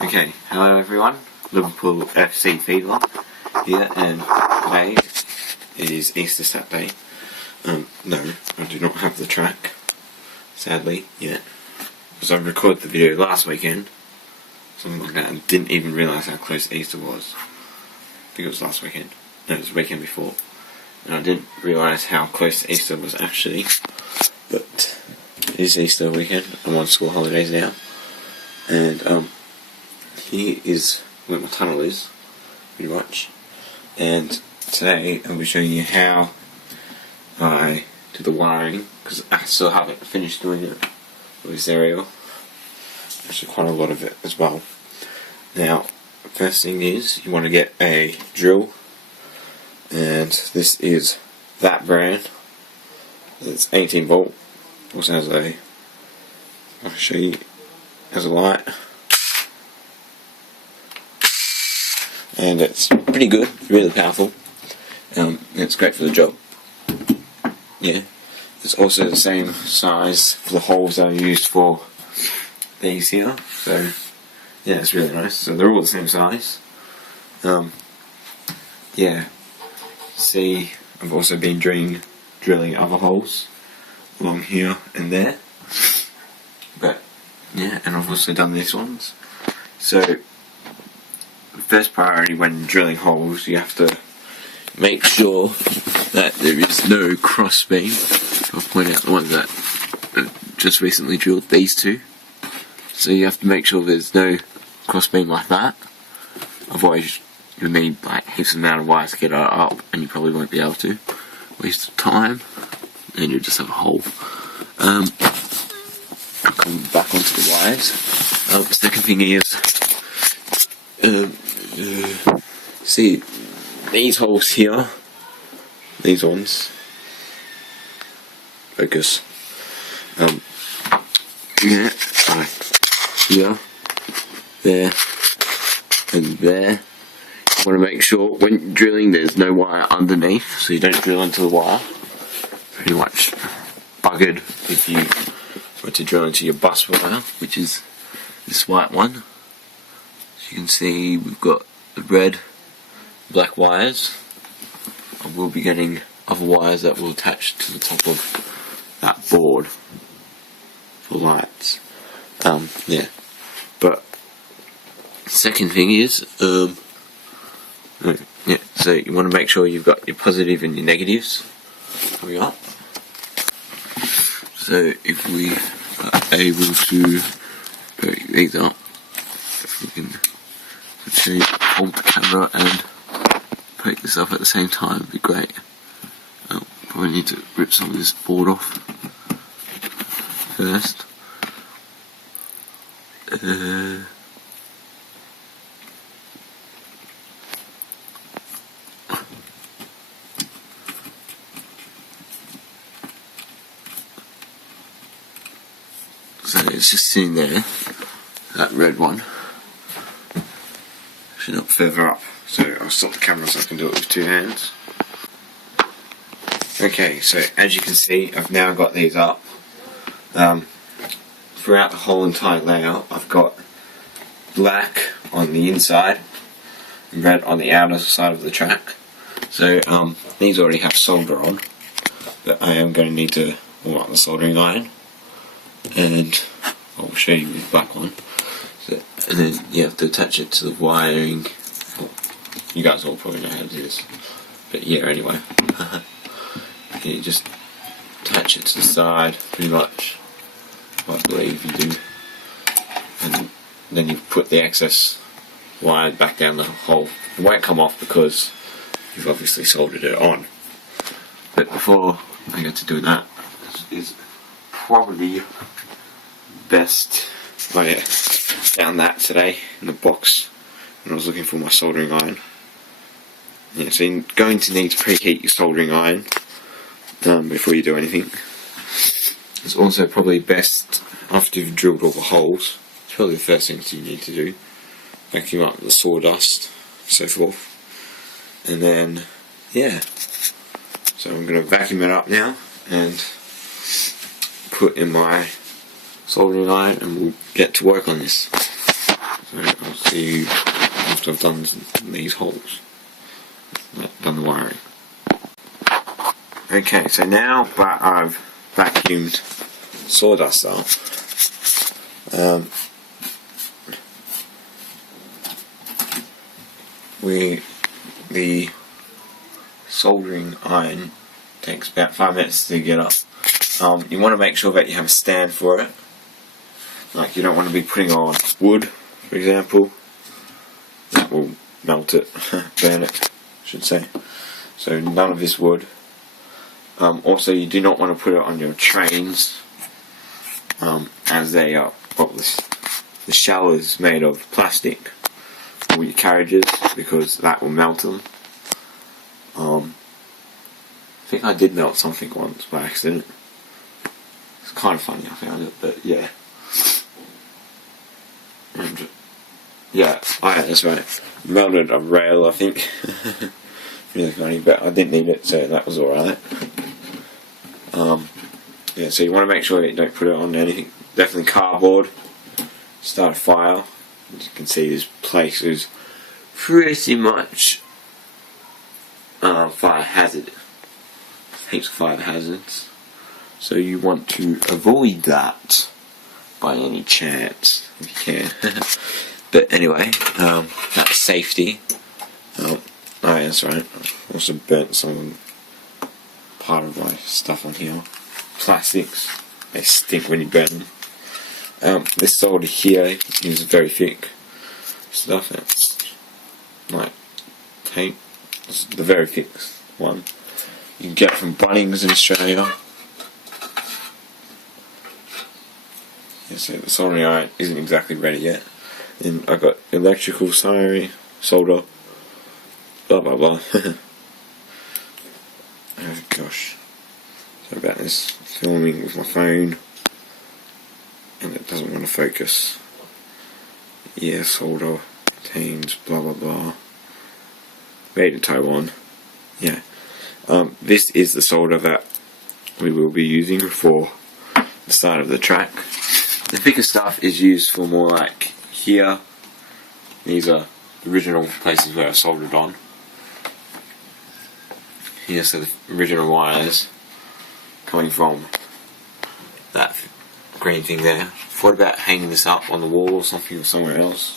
Okay, hello everyone, Liverpool FC Feedlot here, and today is Easter Saturday. No, I do not have the track, sadly, yet, because I recorded the video last weekend, something like that, and didn't even realise how close Easter was. I think it was last weekend, no, it was the weekend before, and I didn't realise how close Easter was actually, but it is Easter weekend. I'm on school holidays now, and here is where my tunnel is, pretty much. And today I'll be showing you how I do the wiring, because I still haven't finished doing it with this aerial. Actually quite a lot of it as well. Now, first thing is, you want to get a drill, and this is that brand. It's 18 volt, also has a, I'll show you, has a light. And it's pretty good, really powerful. It's great for the job. Yeah, it's also the same size for the holes that I used for these here. So yeah, it's really nice. So they're all the same size. Yeah. See, I've also been drilling other holes along here and there. But yeah, and I've also done these ones. So first priority when drilling holes, you have to make sure that there is no cross beam. I'll point out the ones that just recently drilled, these two. So you have to make sure there's no cross beam like that. Otherwise you'll need like heaps of amount of wires to get it up, and you probably won't be able to. Waste of time, and you'll just have a hole. I'll come back onto the wires. The second thing is, see these holes here, these ones, focus, yeah, here, there, and there. You want to make sure when drilling there's no wire underneath, so you don't drill into the wire. Pretty much buggered if you were to drill into your bus wire, which is this white one. As you can see, we've got the red, black wires. I will be getting other wires that will attach to the top of that board for lights. Yeah. But second thing is, yeah. So you want to make sure you've got your positive and your negatives. Here we are. So if we are able to break these up, if we can actually hold the camera and break this up at the same time, would be great. Probably need to rip some of this board off first. So it's just sitting there, that red one. Should not further up, so I'll stop the camera so I can do it with two hands. Okay, so as you can see, I've now got these up. Throughout the whole entire layout, I've got black on the inside and red on the outer side of the track. So these already have solder on, but I am going to need to warm up the soldering iron, and I'll show you the black one. So, and then you have to attach it to the wiring. Well, you guys all probably know how to do this, but yeah, anyway. You just attach it to the side, pretty much, I believe you do, and then you put the excess wire back down the hole. It won't come off because you've obviously soldered it on. But before I get to doing that, this is probably best. Oh yeah, found that today in the box when I was looking for my soldering iron. Yeah, so you're going to need to preheat your soldering iron before you do anything. It's also probably best after you've drilled all the holes. It's probably the first thing you need to do. Vacuum up the sawdust, so forth, and then yeah. So I'm going to vacuum it up now and put in my soldering iron, and we'll get to work on this. So I'll see you after I've done these holes, done the wiring. Okay, so now that I've vacuumed sawdust off, the soldering iron takes about 5 minutes to get up. You want to make sure that you have a stand for it. Like, you don't want to be putting on wood, for example. That will melt it, burn it, I should say. So none of this wood. Also, you do not want to put it on your trains, as they are. Well, the shell is made of plastic, or your carriages, because that will melt them. I think I did melt something once by accident. It's kind of funny, I found it, but yeah. And, yeah, that's right. Melted a rail, I think. Really funny, but I didn't need it, so that was alright. Yeah, so you want to make sure that you don't put it on anything. Definitely cardboard. Start a fire. As you can see, this place is pretty much fire hazard. Heaps of fire hazards. So you want to avoid that by any chance, if you can. But anyway, that's safety. Oh, that's right. I also burnt some part of my stuff on here. Plastics. They stink when you burn them. This solder here is very thick stuff. It's like tape. It's the very thick one. You can get it from Bunnings in Australia. Yeah, so the soldering iron isn't exactly ready yet. Then I've got electrical solder, blah blah blah. Oh gosh. Sorry about this. Filming with my phone. And it doesn't want to focus. Yeah, solder contains blah blah blah. Made in Taiwan. Yeah. This is the solder that we will be using for the start of the track. The thicker stuff is used for more like here. These are the original places where I soldered on. Here, so the original wires coming from that green thing there. Thought about hanging this up on the wall or something or somewhere else,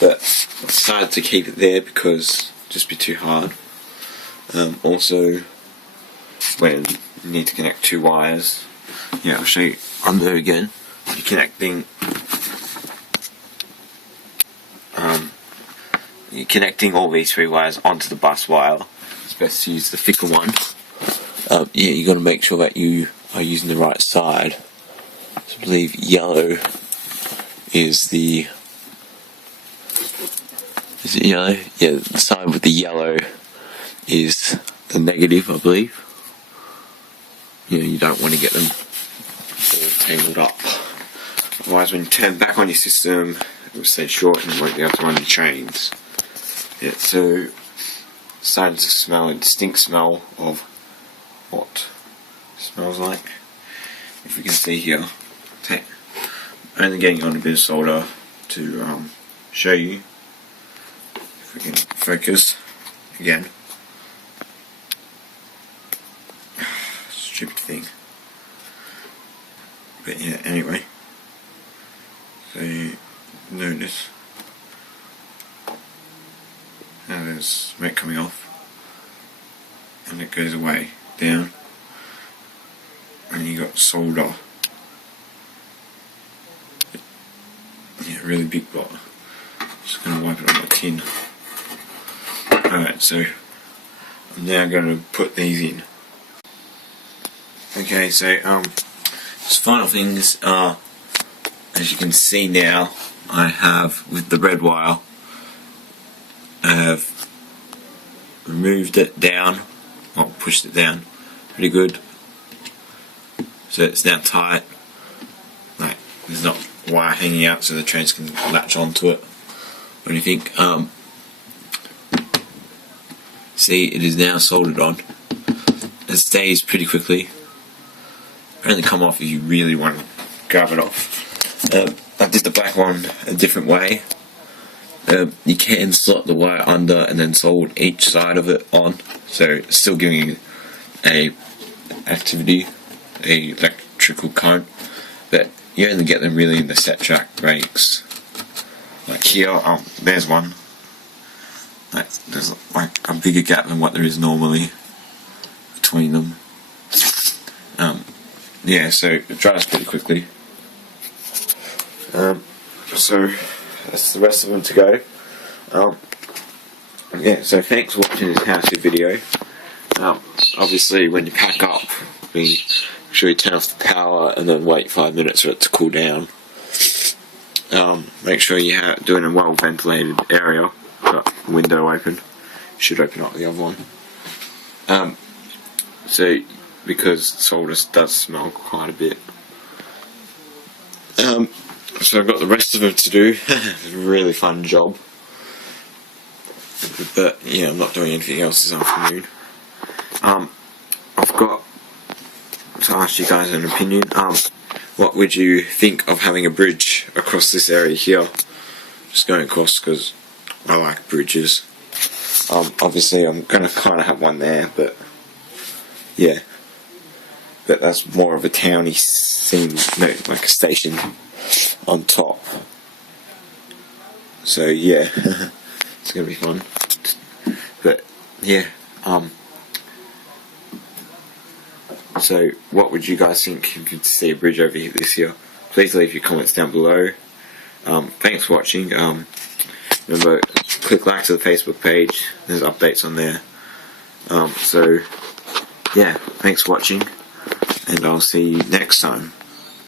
but I decided to keep it there because it'd just be too hard. Also, when you need to connect two wires, yeah, I'll show you under again. You're connecting all these three wires onto the bus wire. It's best to use the thicker one. Yeah, you got to make sure that you are using the right side. So I believe yellow is the. Is it yellow? Yeah, the side with the yellow is the negative, I believe. You don't want to get them all tangled up. Otherwise, when you turn back on your system, it will stay short and you won't be able to run your trains. Yeah, so starting to smell a distinct smell of what it smells like. If we can see here, only getting on a bit of solder to show you. If we can focus again. Stupid thing. But yeah, anyway. So notice how there's smoke coming off, and it goes away down, and you got solder. Yeah, really big block. Just gonna wipe it on my tin. Alright, so I'm now gonna put these in. Okay, so just final things are, as you can see now, I have with the red wire, I have removed it down, or pushed it down pretty good, so it's now tight. Like, there's not wire hanging out so the trains can latch onto it or anything. See, it is now soldered on. It stays pretty quickly. Only come off if you really want to grab it off. I did the black one a different way. you can slot the wire under and then solder each side of it on, so it's still giving you a electrical current, but you only get them really in the set track brakes. Like here, there's one. There's like a bigger gap than what there is normally between them. Yeah, so it dries pretty quickly. So that's the rest of them to go. Yeah, so thanks for watching this how-to video. Obviously when you pack up, make sure you turn off the power and then wait 5 minutes for it to cool down. Make sure you do it in a well ventilated area. Got the window open. Should open up the other one. So because solder does smell quite a bit. So I've got the rest of them to do. It's a really fun job. But yeah, I'm not doing anything else this afternoon. I've got to ask you guys an opinion. What would you think of having a bridge across this area here? Just going across because I like bridges. Obviously I'm going to kind of have one there, but yeah. But that's more of a towny thing, like a station on top. So yeah, it's going to be fun. But yeah, so what would you guys think if you could see a bridge over here this year? Please leave your comments down below. Thanks for watching. Remember, click like to the Facebook page. There's updates on there. So yeah, thanks for watching, and I'll see you next time.